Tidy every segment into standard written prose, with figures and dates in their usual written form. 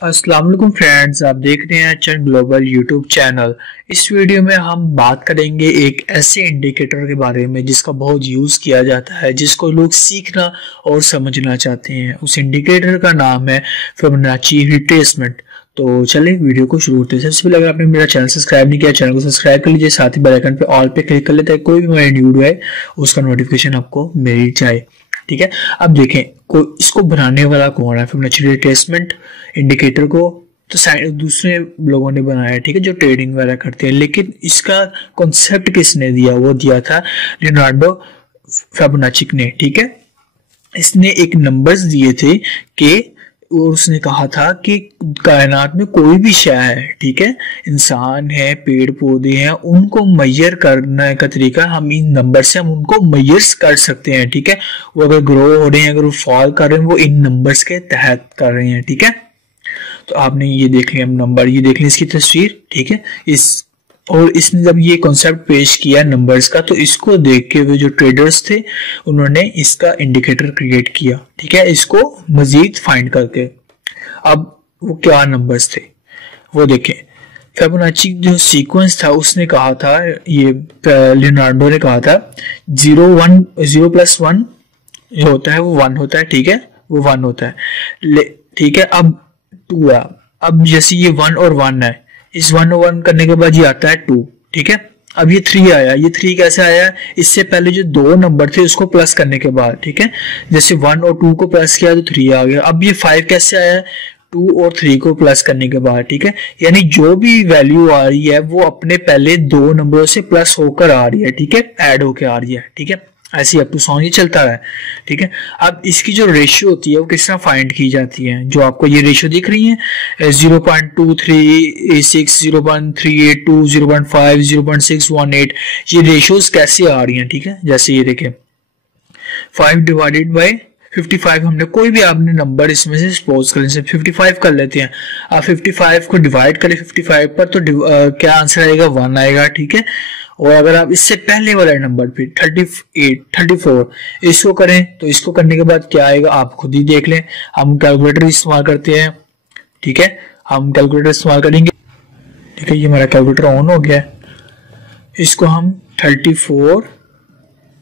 अस्सलाम वालेकुम फ्रेंड्स, आप देख रहे हैं चंद ग्लोबल यूट्यूब चैनल। इस वीडियो में हम बात करेंगे एक ऐसे इंडिकेटर के बारे में जिसका बहुत यूज़ किया जाता है, जिसको लोग सीखना और समझना चाहते हैं। उस इंडिकेटर का नाम है फिबोनाची रिट्रेसमेंट। तो चलिए वीडियो को शुरू करते हैं। सबसे पहले अगर आपने मेरा चैनल सब्सक्राइब नहीं किया, चैनल को सब्सक्राइब कर लीजिए, साथ ही बेल आइकन पे ऑल पे क्लिक कर लेते हैं, कोई भी मेरा वीडियो है उसका नोटिफिकेशन आपको मिल जाए। ठीक है, अब देखें इसको बनाने वाला कौन है फिबोनाची रिट्रेसमेंट इंडिकेटर को। तो दूसरे लोगों ने बनाया है, ठीक है, जो ट्रेडिंग वगैरह करते हैं। लेकिन इसका कॉन्सेप्ट किसने दिया? वो दिया था लियोनार्डो फिबोनाची ने। ठीक है, इसने एक नंबर्स दिए थे कि और उसने कहा था कि कायनात में कोई भी शय है, ठीक है, इंसान है, पेड़ पौधे हैं, उनको मेजर करने का तरीका हम इन नंबर से हम उनको मेजर कर सकते हैं। ठीक है, वो अगर ग्रो हो रहे हैं, अगर वो फॉल कर रहे हैं, वो इन नंबर्स के तहत कर रहे हैं। ठीक है, तो आपने ये देख लिया नंबर, ये देख लिया इसकी तस्वीर। ठीक है, और इसने जब ये कॉन्सेप्ट पेश किया नंबर्स का, तो इसको देख के वो जो ट्रेडर्स थे उन्होंने इसका इंडिकेटर क्रिएट किया। ठीक है, इसको मजीद फाइंड करके। अब वो क्या नंबर्स थे वो देखें। फिबोनाची जो सीक्वेंस था उसने कहा था, ये लियोनार्डो ने कहा था 0 + 1 जो होता है वो 1 होता है। ठीक है, वो 1 होता है। ठीक है, अब 2 है। अब जैसे ये 1 और 1 है, इस 1 और 1 करने के बाद ये आता है 2। ठीक है, अब ये 3 आया। ये 3 कैसे आया? इससे पहले जो 2 नंबर थे उसको प्लस करने के बाद। ठीक है, जैसे 1 और 2 को प्लस किया तो 3 आ गया। अब ये 5 कैसे आया? 2 और 3 को प्लस करने के बाद। ठीक है, यानी जो भी वैल्यू आ रही है वो अपने पहले 2 नंबरों से प्लस होकर आ रही है। ठीक है, ऐड होकर आ रही है। ठीक है, ऐसे अप टू सॉन्ग ही चलता है। ठीक है, अब इसकी जो रेशियो होती है वो किस तरह फाइंड की जाती है? जो आपको ये रेशियो दिख रही है 0.2386, 0.382, 0.5, 0.618, ये रेशियोज कैसे आ रही हैं? ठीक है, जैसे ये देखें 5 डिवाइडेड बाई 55, हमने कोई भी आपने नंबर इसमें से सपोज कर लेते हैं 55 कर लेते हैं। आप 55 को डिवाइड करें 55 पर तो क्या आंसर आएगा? 1 आएगा। ठीक है, और अगर आप इससे पहले वाला नंबर पे 38, 34 इसको करें तो इसको करने के बाद क्या आएगा आप खुद ही देख लें। हम कैलकुलेटर इस्तेमाल करते हैं। ठीक है, हम कैलकुलेटर इस्तेमाल करेंगे। ठीक है, ये हमारा कैलकुलेटर ऑन हो गया। इसको हम 34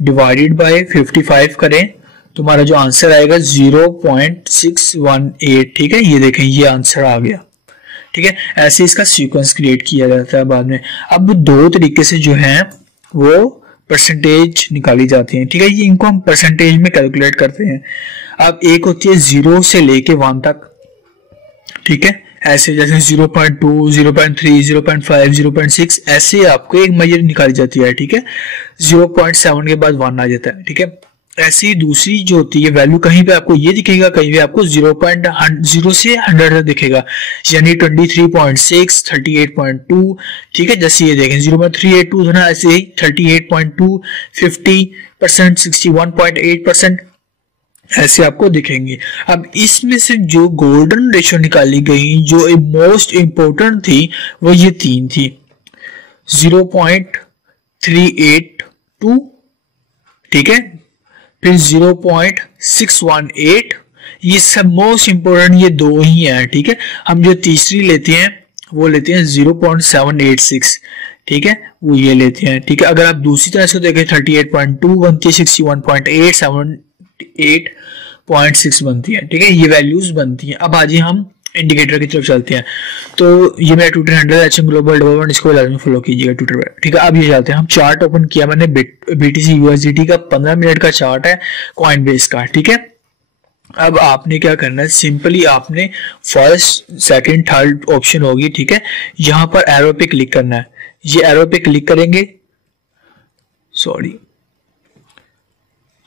डिवाइडेड बाय 55 करें तो हमारा जो आंसर आएगा 0.618। ठीक है, ये देखें ये आंसर आ गया। ठीक है, ऐसे इसका सीक्वेंस क्रिएट किया जाता है बाद में। अब 2 तरीके से जो है वो परसेंटेज निकाली जाती है। ठीक है, ये इनको हम परसेंटेज में कैलकुलेट करते हैं। अब एक होती है 0 से लेके 1 तक। ठीक है, ऐसे जैसे 0.2, 0.3, 0.5, 0.6 ऐसे आपको एक मेजर निकाली जाती है। ठीक है, 0.7 के बाद 1 आ जाता है। ठीक है, ऐसी दूसरी जो होती है वैल्यू कहीं पे आपको ये दिखेगा, कहीं पे आपको 0 से 100 तक दिखेगा, यानी 23.6, 38.2। ठीक है, जैसे ये देखें 0.382 था ना, ऐसे ही 38.2, 50%, 61.8% ऐसे आपको दिखेंगे। अब इसमें से जो गोल्डन रेशियो निकाली गई, जो मोस्ट इंपोर्टेंट थी, वो ये 3 थी। 0.382, ठीक है, फिर 0.618, ये सब मोस्ट इंपोर्टेंट ये 2 ही है। ठीक है, हम जो तीसरी लेते हैं वो लेते हैं 0.786। ठीक है, वो ये लेते हैं। ठीक है, अगर आप दूसरी तरह से देखें 38.2 बनती है, 61.8, 78.6 बनती है। ठीक है, ये वैल्यूज बनती हैं। अब आज हम इंडिकेटर की तरफ चलते हैं। तो ये मेरा ट्विटर हैंडल है ग्लोबल डेवलपमेंट, इसको लाजमी फॉलो कीजिएगा ट्विटर पे। ठीक है, अब ये जाते हैं हम चार्ट ओपन किया मैंने BTC USDT का 15 मिनट का चार्ट है कॉइनबेस का। ठीक है, अब आपने क्या करना है, सिंपली आपने फर्स्ट, सेकंड, थर्ड ऑप्शन होगी। ठीक है, यहां पर एरो पे क्लिक करना है। ये एरो पे क्लिक करेंगे, सॉरी,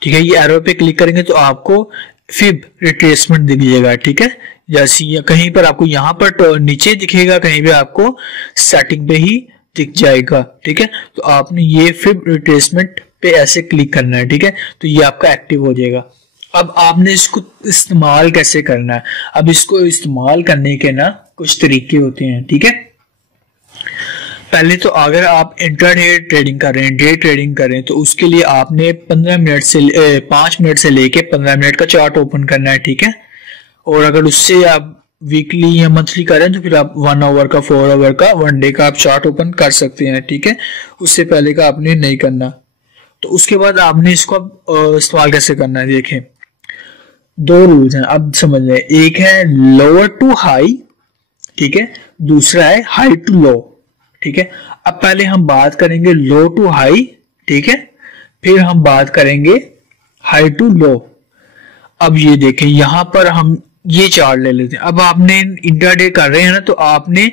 ठीक है, ये एरो पे क्लिक करेंगे तो आपको फिब रिट्रेसमेंट दिखेगा। ठीक है, जैसे कहीं पर आपको यहाँ पर तो नीचे दिखेगा, कहीं पे आपको सेटिंग पे ही दिख जाएगा। ठीक है, तो आपने ये फिब रिट्रेसमेंट पे ऐसे क्लिक करना है। ठीक है, तो ये आपका एक्टिव हो जाएगा। अब आपने इसको इस्तेमाल कैसे करना है? अब इसको इस्तेमाल करने के ना कुछ तरीके होते हैं। ठीक है, पहले तो अगर आप इंट्राडे ट्रेडिंग कर रहे हैं, डे ट्रेडिंग कर रहे हैं, तो उसके लिए आपने 5 मिनट से लेके 15 मिनट का चार्ट ओपन करना है। ठीक है, और अगर उससे आप वीकली या मंथली करें तो फिर आप 1 आवर का, 4 आवर का, 1 डे का आप चार्ट ओपन कर सकते हैं, ठीक है। उससे पहले का आपने नहीं करना। तो उसके बाद आपने इसको इस्तेमाल कैसे करना है, देखें 2 रूल्स हैं, अब समझ लें। एक है लोअर टू हाई, ठीक है, दूसरा है हाई टू लो, ठीक है। अब पहले हम बात करेंगे लो टू हाई, ठीक है, फिर हम बात करेंगे हाई टू लो। अब ये देखें यहां पर हम ये चार्ट ले लेते हैं। अब आपने इंट्राडे कर रहे हैं ना, तो आपने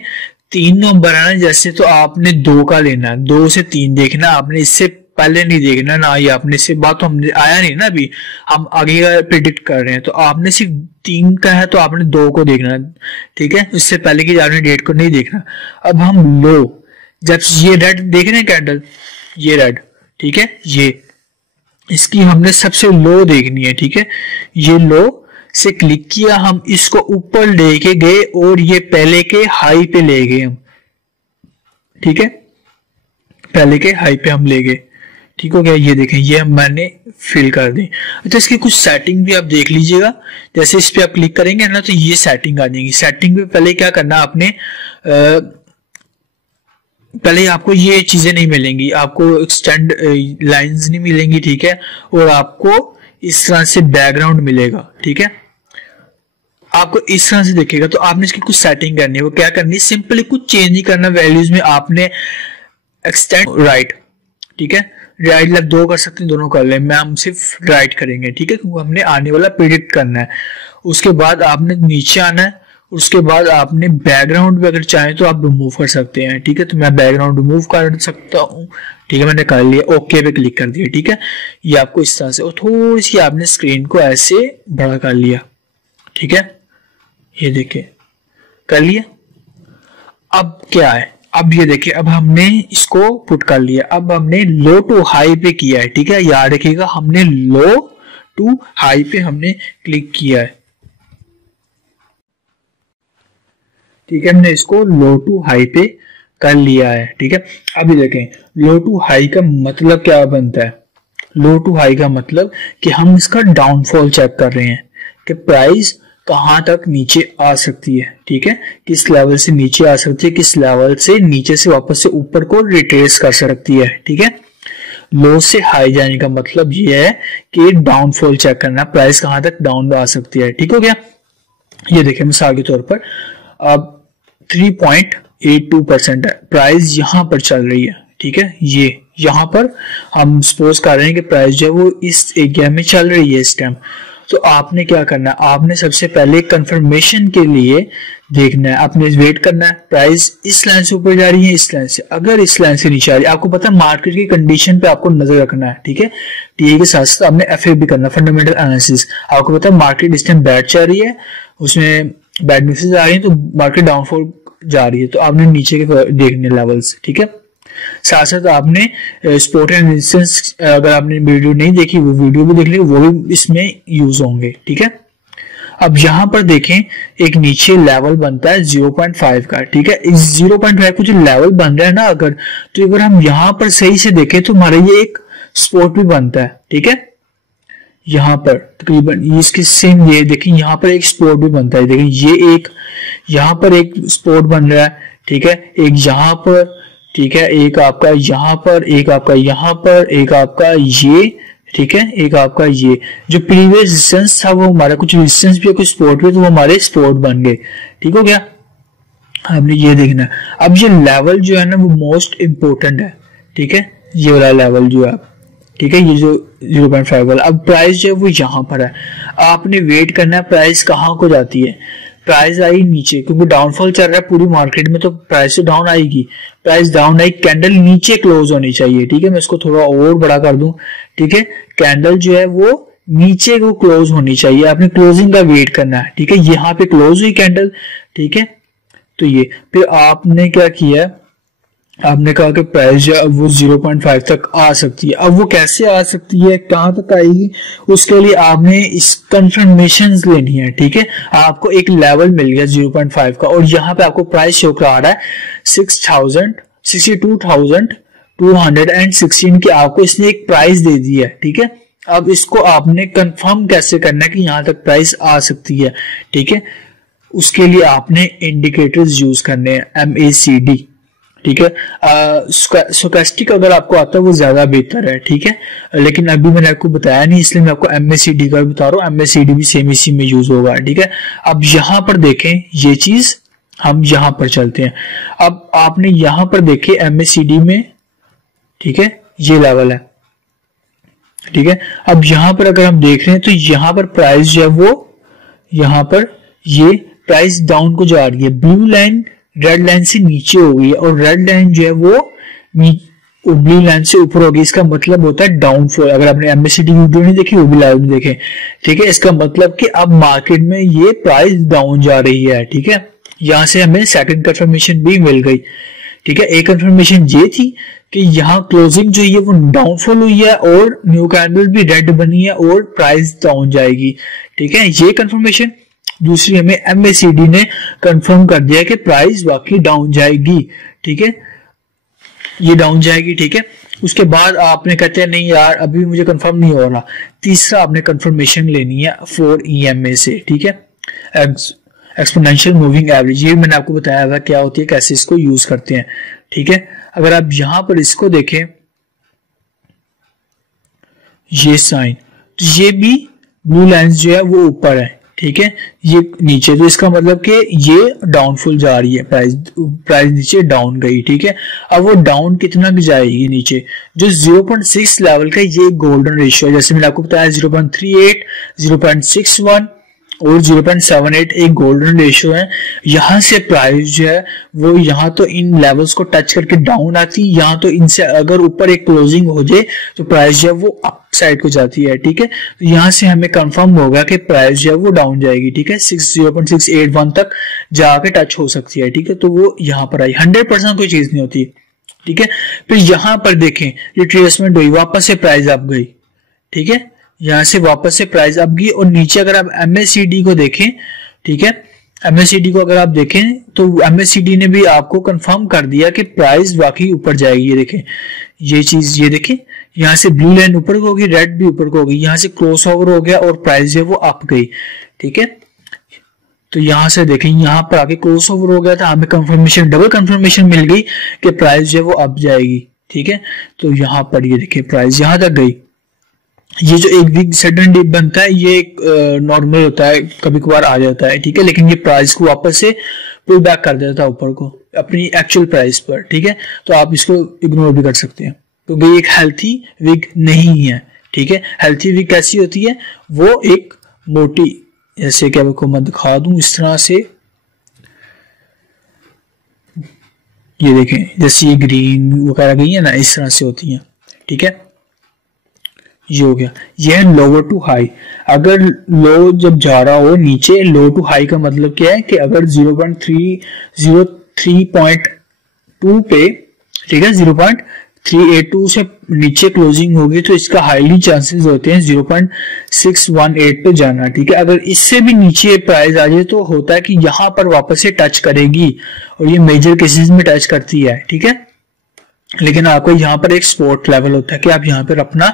3 नंबर है ना जैसे, तो आपने 2 का लेना है, 2 से 3 देखना आपने, इससे पहले नहीं देखना ना। ये आपने से बात तो हमने आया नहीं ना, अभी हम आगे का प्रिडिक्ट कर रहे हैं, तो आपने सिर्फ 3 का है तो आपने 2 को देखना है, ठीक है। इससे पहले की आपने डेट को नहीं देखना। अब हम लो, जब ये रेड देख रहे हैं कैंडल, ये रेड, ठीक है, ये इसकी हमने सबसे लो देखनी है, ठीक है। ये लो से क्लिक किया, हम इसको ऊपर लेके गए और ये पहले के हाई पे ले गए हम, ठीक है, पहले के हाई पे हम ले गए, ठीक हो गया। ये देखें ये मैंने फिल कर दी। अच्छा इसकी कुछ सेटिंग भी आप देख लीजिएगा, जैसे इस पे आप क्लिक करेंगे ना तो ये सेटिंग आ जाएगी। सेटिंग पे पहले क्या करना आपने, पहले आपको ये चीजें नहीं मिलेंगी, आपको एक्सटेंड लाइंस नहीं मिलेंगी, ठीक है, और आपको इस तरह से बैकग्राउंड मिलेगा, ठीक है, आपको इस तरह से दिखेगा। तो आपने इसकी कुछ सेटिंग करनी है, वो क्या करनी है, सिंपली कुछ चेंज नहीं करना वैल्यूज में, आपने एक्सटेंड राइट, ठीक है, राइट लेफ्ट 2 कर सकते हैं, दोनों कर ले, मैं हम सिर्फ राइट करेंगे, ठीक है, क्योंकि हमने आने वाला प्रिडिक्ट करना है। उसके बाद आपने नीचे आना है, उसके बाद आपने बैकग्राउंड भी अगर चाहें तो आप रिमूव कर सकते हैं, ठीक है। तो मैं बैकग्राउंड रिमूव कर सकता हूँ, ठीक है, मैंने कर लिया, ओके पे क्लिक कर दिया, ठीक है। ये आपको इस तरह से, और थोड़ी सी आपने स्क्रीन को ऐसे बड़ा कर लिया, ठीक है, ये देखिए कर लिया। अब क्या है, अब ये देखिए, अब हमने इसको पुट कर लिया, अब हमने लो टू हाई पे किया है, ठीक है, याद रखिएगा हमने लो टू हाई पे हमने क्लिक किया है, ठीक है, हमने इसको लो टू हाई पे कर लिया है, ठीक है। अभी देखें लो टू हाई का मतलब क्या बनता है, लो टू हाई का मतलब कि हम इसका डाउनफॉल चेक कर रहे हैं कि प्राइस कहां तक नीचे आ सकती है, ठीक है, किस लेवल से नीचे आ सकती है, किस लेवल से नीचे से वापस से ऊपर को रिट्रेस कर सकती है, ठीक है। लो से हाई जाने का मतलब ये है कि डाउनफॉल चेक करना, प्राइस कहां तक डाउन आ सकती है, ठीक हो गया। ये देखिए मिसाल के तौर पर अब 3.82% है, प्राइस यहां पर चल रही है, ठीक है, ये यहां पर हम सपोज कर रहे हैं कि प्राइस जो है वो इस एरिया में चल रही है इस टाइम। तो आपने क्या करना है, आपने सबसे पहले कंफर्मेशन के लिए देखना है, आपने वेट करना है, प्राइस इस लाइन से ऊपर जा रही है, इस लाइन से, अगर इस लाइन से नीचे आ रही है, आपको पता है मार्केट की कंडीशन पे आपको नजर रखना है, ठीक है। टीए के साथ साथ आपने एफए भी करना, फंडामेंटल एनालिसिस। आपको पता है मार्केट इस टाइम बैड चल रही है, उसमें बैड न्यूज़ आ रही है, तो मार्केट डाउनफॉल जा रही है, तो आपने नीचे के देखने लेवल्स, ठीक है। साथ साथ आपने सपोर्ट एंड रेजिस्टेंस, अगर आपने वीडियो नहीं देखी वो वीडियो भी देख ली, वो भी इसमें यूज होंगे, ठीक है। अब यहां पर देखें एक नीचे लेवल बनता है 0.5 का, ठीक है। इस 0.5 को जो लेवल बन रहा है ना, तो अगर हम यहां पर सही से देखें तो हमारा ये एक सपोर्ट भी बनता है, ठीक है। यहाँ पर तकरीबन इसके सेम ये देखें, यहाँ पर एक सपोर्ट भी बनता है, देखें ये एक यहाँ पर एक सपोर्ट बन रहा है, ठीक है, एक यहाँ पर, ठीक है, एक आपका यहाँ पर, एक आपका यहाँ पर, एक आपका ये, ठीक है, एक आपका ये। जो प्रीवियस रेजिस्टेंस था वो हमारा कुछ रेजिस्टेंस भी है, कुछ सपोर्ट भी, तो वो हमारे सपोर्ट बन गए, ठीक हो गया। हमने ये देखना है। अब ये लेवल जो है ना वो मोस्ट इंपोर्टेंट है, ठीक है, ये वाला लेवल जो है, ठीक है, ये जो 0.5 वाला। अब प्राइस जो है वो यहाँ पर है, आपने वेट करना है प्राइस कहाँ को जाती है। प्राइस आई नीचे, क्योंकि डाउनफॉल चल रहा है पूरी मार्केट में, तो प्राइस तो डाउन आएगी। प्राइस डाउन आई, कैंडल नीचे क्लोज होनी चाहिए, ठीक है, मैं इसको थोड़ा और बड़ा कर दूं, ठीक है, कैंडल जो है वो नीचे को क्लोज होनी चाहिए, आपने क्लोजिंग का वेट करना है, ठीक है। यहाँ पे क्लोज हुई कैंडल, ठीक है, तो ये फिर आपने क्या किया, आपने कहा कि प्राइस जो वो 0.5 तक आ सकती है। अब वो कैसे आ सकती है, कहां तक आएगी, उसके लिए आपने इस कंफर्मेशन लेनी है, ठीक है। आपको एक लेवल मिल गया 0.5 का, और यहाँ पे आपको प्राइस शो करा रहा है 62,216 की, आपको इसने एक प्राइस दे दी है, ठीक है। अब इसको आपने कंफर्म कैसे करना है कि यहां तक प्राइस आ सकती है, ठीक है। उसके लिए आपने इंडिकेटर्स यूज करने हैं, MACD, ठीक है। स्टोकेस्टिक अगर आपको आता है वो ज्यादा बेहतर है, ठीक है, लेकिन अभी मैंने आपको बताया नहीं इसलिए मैं आपको MACD का बता रहा हूँ। MACD भी सेम इसी में यूज होगा, ठीक है। अब यहाँ पर देखें ये चीज, हम यहाँ पर चलते हैं। अब आपने यहाँ पर देखे MACD में, ठीक है, ये लेवल है, ठीक है। अब यहाँ पर अगर हम देख रहे हैं तो यहाँ पर प्राइस जो है वो, यहाँ पर ये प्राइस डाउन को जा रही है। ब्लू लाइन रेड लाइन से नीचे हो गई है और रेड लाइन जो है वो ब्लू लाइन से ऊपर हो गई। इसका मतलब होता है डाउनफॉल। अगर आपने MACD वीडियो नहीं देखी वो भी लाइव में देखें, ठीक है। इसका मतलब कि अब मार्केट में ये प्राइस डाउन जा रही है, ठीक है। यहां से हमें सेकंड कंफर्मेशन भी मिल गई, ठीक है। एक कंफर्मेशन ये थी कि यहाँ क्लोजिंग जो है वो डाउनफॉल हुई है और न्यू कैंडल भी रेड बनी है और प्राइस डाउन जाएगी, ठीक है, ये कंफर्मेशन। दूसरी हमें MACD ने कंफर्म कर दिया कि प्राइस वाकई डाउन जाएगी, ठीक है, ये डाउन जाएगी, ठीक है। उसके बाद आपने कहते हैं नहीं यार अभी मुझे कंफर्म नहीं हो रहा, तीसरा आपने कंफर्मेशन लेनी है 4 EMA से, ठीक है, एक्सपोनेंशियल मूविंग एवरेज। ये मैंने आपको बताया था क्या होती है, कैसे इसको यूज करते हैं, ठीक है। अगर आप यहां पर इसको देखें, ये साइन, तो ये भी ब्लू लाइन जो है वो ऊपर है, ठीक है, ये नीचे, तो इसका मतलब कि ये डाउनफॉल जा रही है, प्राइस नीचे डाउन गई, ठीक है। अब वो डाउन कितना की जाएगी नीचे, जो 0.6 लेवल का ये गोल्डन रेशियो है, जैसे मैंने आपको बताया 0.38, 0.61 और 0.78 एक गोल्डन रेशियो है। यहां से प्राइस जो है वो यहाँ तो इन लेवल्स को टच करके डाउन आती है, यहाँ तो इनसे अगर ऊपर एक क्लोजिंग हो जाए तो प्राइस जो है वो अप साइड को जाती है, ठीक है। तो यहाँ से हमें कंफर्म होगा कि प्राइस जो है वो डाउन जाएगी, ठीक है, 0.681 तक जाके टच हो सकती है, ठीक है। तो वो यहाँ पर आई, 100% कोई चीज नहीं होती, ठीक है। फिर यहाँ पर देखें रिट्रेसमेंट हुई, वापस से प्राइस अप गई, ठीक है, यहां से वापस से प्राइस अप गई और नीचे अगर आप MACD को देखें, ठीक है, MACD को अगर आप देखें तो MACD ने भी आपको कंफर्म कर दिया कि प्राइस वाकई ऊपर जाएगी। ये देखें ये चीज, ये देखें यहां से ब्लू लाइन ऊपर को होगी, रेड भी ऊपर को होगी, यहां से क्रॉस ओवर हो गया और प्राइस जो है वो अप गई, ठीक है। तो यहां से देखें यहाँ पर आके क्रॉस ओवर हो गया था, हमें कंफर्मेशन, डबल कंफर्मेशन मिल गई कि प्राइस जो है वो अप जाएगी, ठीक है। तो यहाँ पर ये देखें प्राइस यहां तक गई। ये जो एक वीक सडन डिप बनता है ये एक नॉर्मल होता है, कभी कभार आ जाता है, ठीक है, लेकिन ये प्राइस को वापस से पुल बैक कर देता है ऊपर को अपनी एक्चुअल प्राइस पर, ठीक है। तो आप इसको इग्नोर भी कर सकते हैं क्योंकि तो एक हेल्थी वीक नहीं है, ठीक है। हेल्थी वीक कैसी होती है, वो एक मोटी, जैसे कि आपको मैं दिखा दूं इस तरह से, ये देखें जैसे ये ग्रीन वगैरह गई है ना, इस तरह से होती है, ठीक है। ये हो गया, ये है लोअर टू हाई। अगर लो जब जा रहा हो नीचे, लो टू हाई का मतलब क्या है कि अगर 0.302 पे, ठीक है, 0.382 से नीचे क्लोजिंग होगी तो इसका हाईली चांसेस होते हैं 0.618 पे जाना, ठीक है। अगर इससे भी नीचे प्राइस आ जाए तो होता है कि यहां पर वापस से टच करेगी और ये मेजर केसेस में टच करती है, ठीक है। लेकिन आपको यहाँ पर एक स्पॉट लेवल होता है कि आप यहाँ पर अपना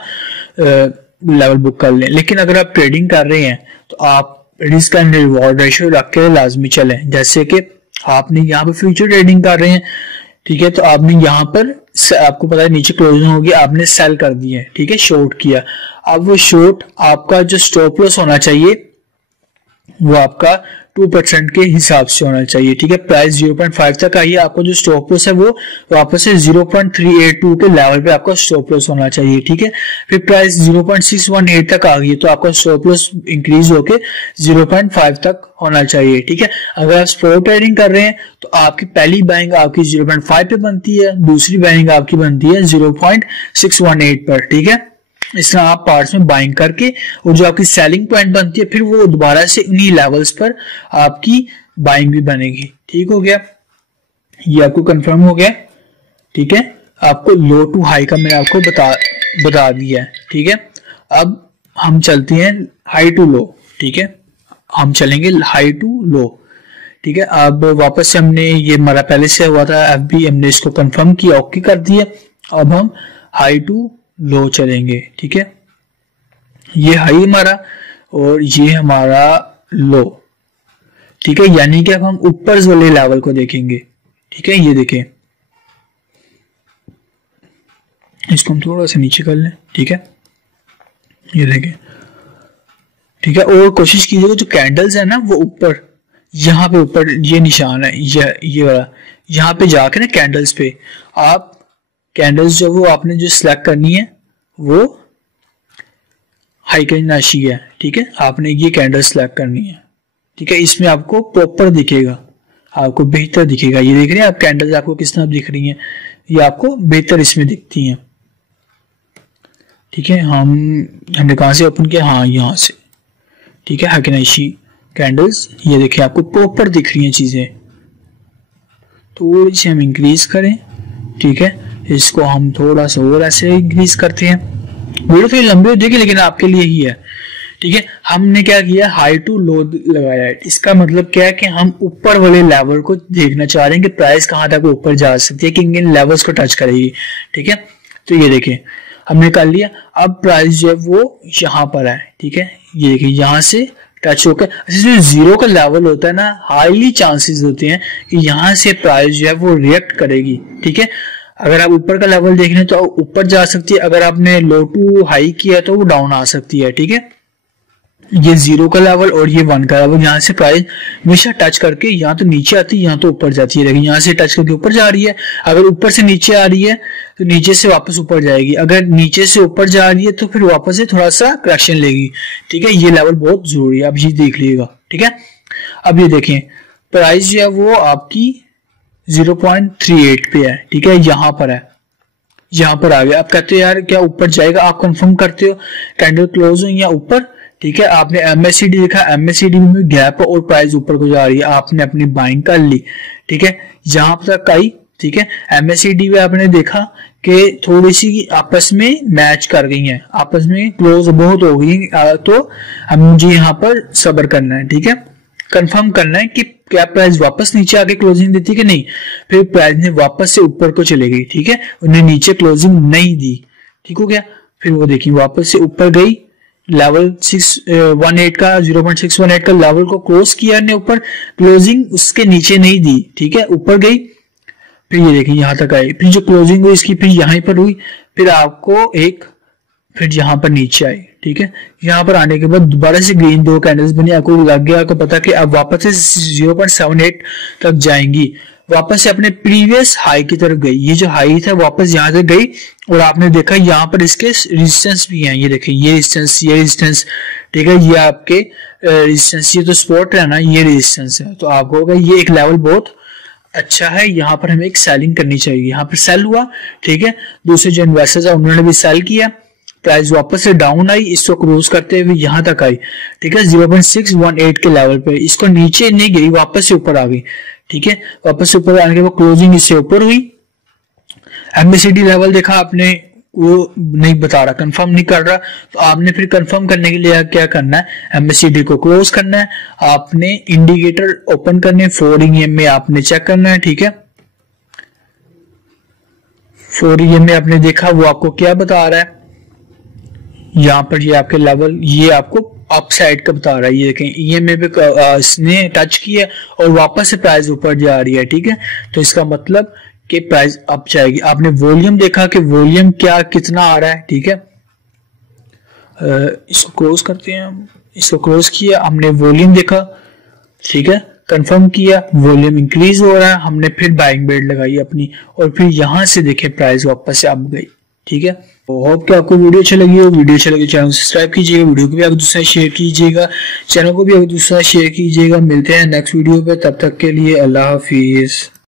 लेवल बुक कर लें। लेकिन अगर आप ट्रेडिंग कर रहे हैं तो आप रिस्क एंड रिवॉर्ड रेशियो रख के लाजमी चलें। जैसे कि आपने यहाँ पर फ्यूचर ट्रेडिंग कर रहे हैं, ठीक है, तो आपने यहाँ पर, आपको पता है नीचे क्लोजिंग होगी, आपने सेल कर दिया है, ठीक है, शॉर्ट किया। अब वो शॉर्ट आपका जो स्टॉप लॉस होना चाहिए वो आपका 2% के हिसाब से होना चाहिए, ठीक है। प्राइस 0.5 तक आई है, आपको जो स्टॉप लॉस है वो वापस से 0.382 के लेवल पे आपका स्टॉप लॉस होना चाहिए, ठीक है। फिर प्राइस 0.618 तक आ गई है तो आपका स्टॉप लॉस इंक्रीज होके 0.5 तक होना चाहिए, ठीक है। अगर आप स्पॉट ट्रेडिंग कर रहे हैं तो आपकी पहली बाइंग आपकी 0.5 पे बनती है, दूसरी बाइंग आपकी बनती है 0.618 पर, ठीक है। इस तरह आप पार्ट्स में बाइंग करके और जो आपकी सेलिंग पॉइंट बनती है फिर वो दोबारा से उन्हीं लेवल्स पर आपकी बाइंग भी बनेगी, ठीक हो गया। ये आपको कंफर्म हो गया, ठीक है। आपको लो टू हाई का मैंने आपको बता दिया है, ठीक है। अब हम चलते हैं हाई टू लो, ठीक है, हम चलेंगे हाई टू लो, ठीक है। अब वापस से हमने ये हमारा पहले से हुआ था FB, हमने इसको कंफर्म किया, ओके कर दिया। अब हम हाई टू लो चलेंगे, ठीक है। ये हाई हमारा और ये हमारा लो, ठीक है, यानी कि अब हम ऊपर वाले लेवल को देखेंगे। ठीक है, ये देखें, इसको हम थोड़ा सा नीचे कर लें। ठीक है, ये देखें। ठीक है, और कोशिश कीजिएगा जो कैंडल्स है ना वो ऊपर, यहाँ पे ऊपर ये निशान है, ये वाला, यहाँ पे जाके ना कैंडल्स पे आप कैंडल्स जो वो आपने जो सिलेक्ट करनी है वो हाइकिंग नाशी है। ठीक है, आपने ये कैंडल सिलेक्ट करनी है। ठीक है, इसमें आपको प्रॉपर दिखेगा, आपको बेहतर दिखेगा। ये देख रहे हैं आप कैंडल्स आपको किस तरह दिख रही हैं, ये आपको बेहतर इसमें दिखती हैं। ठीक है, हमने कहां से ओपन किया, हाँ यहाँ से। ठीक है, हाइकिनाशी कैंडल्स, ये देखिए आपको प्रॉपर दिख रही हैं चीजें। थोड़ी सी हम इंक्रीज करें। ठीक है, इसको हम थोड़ा सा और ऐसे इंक्रीज करते हैं। वीडियो थोड़ी लंबी हो जाएगी लेकिन आपके लिए ही है। ठीक है, हमने क्या किया, हाई टू लो लगाया है। इसका मतलब क्या है कि हम ऊपर वाले लेवल को देखना चाह रहे हैं कि प्राइस कहां तक ऊपर जा सकती है, किन किन लेवल्स को टच करेगी। ठीक है, तो ये देखिए हमने कर लिया। अब प्राइस जो है वो यहाँ पर है। ठीक है, ये देखिए यहाँ से टच होकर, जो जीरो का लेवल होता है ना, हाईली चांसेस होते हैं कि यहाँ से प्राइस जो है वो रिएक्ट करेगी। ठीक है, अगर आप ऊपर का लेवल देख रहे हैं तो ऊपर जा सकती है, अगर आपने लो टू हाई किया तो वो डाउन आ सकती है। ठीक है, ये जीरो का लेवल और ये वन का लेवल, यहाँ से प्राइस हमेशा टच करके यहाँ तो नीचे आती है, यहाँ तो ऊपर जाती है। लेकिन यहाँ से टच करके ऊपर जा रही है, अगर ऊपर से नीचे आ रही है तो नीचे से वापस ऊपर जाएगी, अगर नीचे से ऊपर जा रही है तो फिर वापस से थोड़ा सा करेक्शन लेगी। ठीक है, ये लेवल बहुत जरूरी है, आप ये देख लीजिएगा। ठीक है, अब ये देखें प्राइस जो है वो आपकी 0.38 पे है। ठीक है, यहाँ पर है, यहाँ पर आ गया। आप कहते हो यार क्या ऊपर जाएगा, आप कंफर्म करते हो कैंडल क्लोज हुई या ऊपर। ठीक है, आपने MACD देखा, MACD में गैप और प्राइस ऊपर को जा रही है, आपने अपनी बाइंग कर ली। ठीक है, यहाँ तक आई। ठीक है, MACD में आपने देखा कि थोड़ी सी आपस में मैच कर गई हैं, आपस में क्लोज बहुत हो गई, तो हम मुझे यहाँ पर सब्र करना है। ठीक है, कंफर्म करना है कि क्या प्राइस वापस नीचे आके क्लोजिंग देती है कि नहीं। फिर प्राइस ने वापस से ऊपर को चले गई। ठीक है, उन्हें नीचे क्लोजिंग नहीं दी। ठीक हो गया, फिर वो देखिए वापस से ऊपर गई, लेवल 618 का 0.618 का लेवल को क्लोज किया ने, ऊपर क्लोजिंग उसके नीचे नहीं दी। ठीक है, ऊपर गई, फिर ये देखिए यहाँ तक आई, फिर जो क्लोजिंग हुई इसकी फिर यहाँ पर हुई, फिर आपको फिर यहाँ पर नीचे आई। ठीक है, यहाँ पर आने के बाद दोबारा से ग्रीन दो कैंडल्स बनी, आपको लग गया, आपको पता कि अब वापस से 0.78 तक जाएंगी, वापस से अपने प्रीवियस हाई की तरफ गई। ये जो हाई था वापस यहाँ तक गई और आपने देखा यहाँ पर इसके रेजिस्टेंस भी हैं, ये देखिए ये रेजिस्टेंस। ठीक है, ये आपके रेजिस्टेंस, ये तो सपोर्ट है ना, ये रेजिस्टेंस है, तो आपको होगा ये एक लेवल बहुत अच्छा है, यहाँ पर हमें एक सेलिंग करनी चाहिए। यहाँ पर सेल हुआ। ठीक है, दूसरे जो इन्वेस्टर्स है उन्होंने भी सेल किया, प्राइस वापस से डाउन आई, इसको क्लोज करते हुए यहाँ तक आई। ठीक है, 0.618 के लेवल पे, इसको नीचे नहीं गई, वापस से ऊपर आ गई। ठीक है, वापस से ऊपर आने के बाद क्लोजिंग इससे ऊपर हुई। MACD लेवल देखा आपने, वो नहीं बता रहा, कंफर्म नहीं कर रहा, तो आपने फिर कंफर्म करने के लिए क्या करना है, MACD को क्लोज करना है, आपने इंडिकेटर ओपन करने, 4 EM में आपने चेक करना है। ठीक है, 4 EM में आपने देखा वो आपको क्या बता रहा है, यहाँ पर ये आपके लेवल, ये आपको अप साइड का बता रहा है। ये देखें EMA पे इसने टच किया और वापस से प्राइस ऊपर जा रही है। ठीक है, तो इसका मतलब कि प्राइस अप जाएगी। आपने वॉल्यूम देखा कि वॉल्यूम क्या कितना आ रहा है। ठीक है, इसको क्लोज करते हैं हम, इसको क्लोज किया, हमने वॉल्यूम देखा। ठीक है, कंफर्म किया, वॉल्यूम इंक्रीज हो रहा है, हमने फिर बाइंग बेड लगाई अपनी, और फिर यहां से देखे प्राइस वापस से अप गई। ठीक है, होप कि आपको वीडियो अच्छी लगी हो। वीडियो अच्छी लगी चैनल को सब्सक्राइब कीजिएगा, वीडियो को भी आगे दूसरा शेयर कीजिएगा, चैनल को भी आगे दूसरा शेयर कीजिएगा। मिलते हैं नेक्स्ट वीडियो पे, तब तक के लिए अल्लाह हाफिज।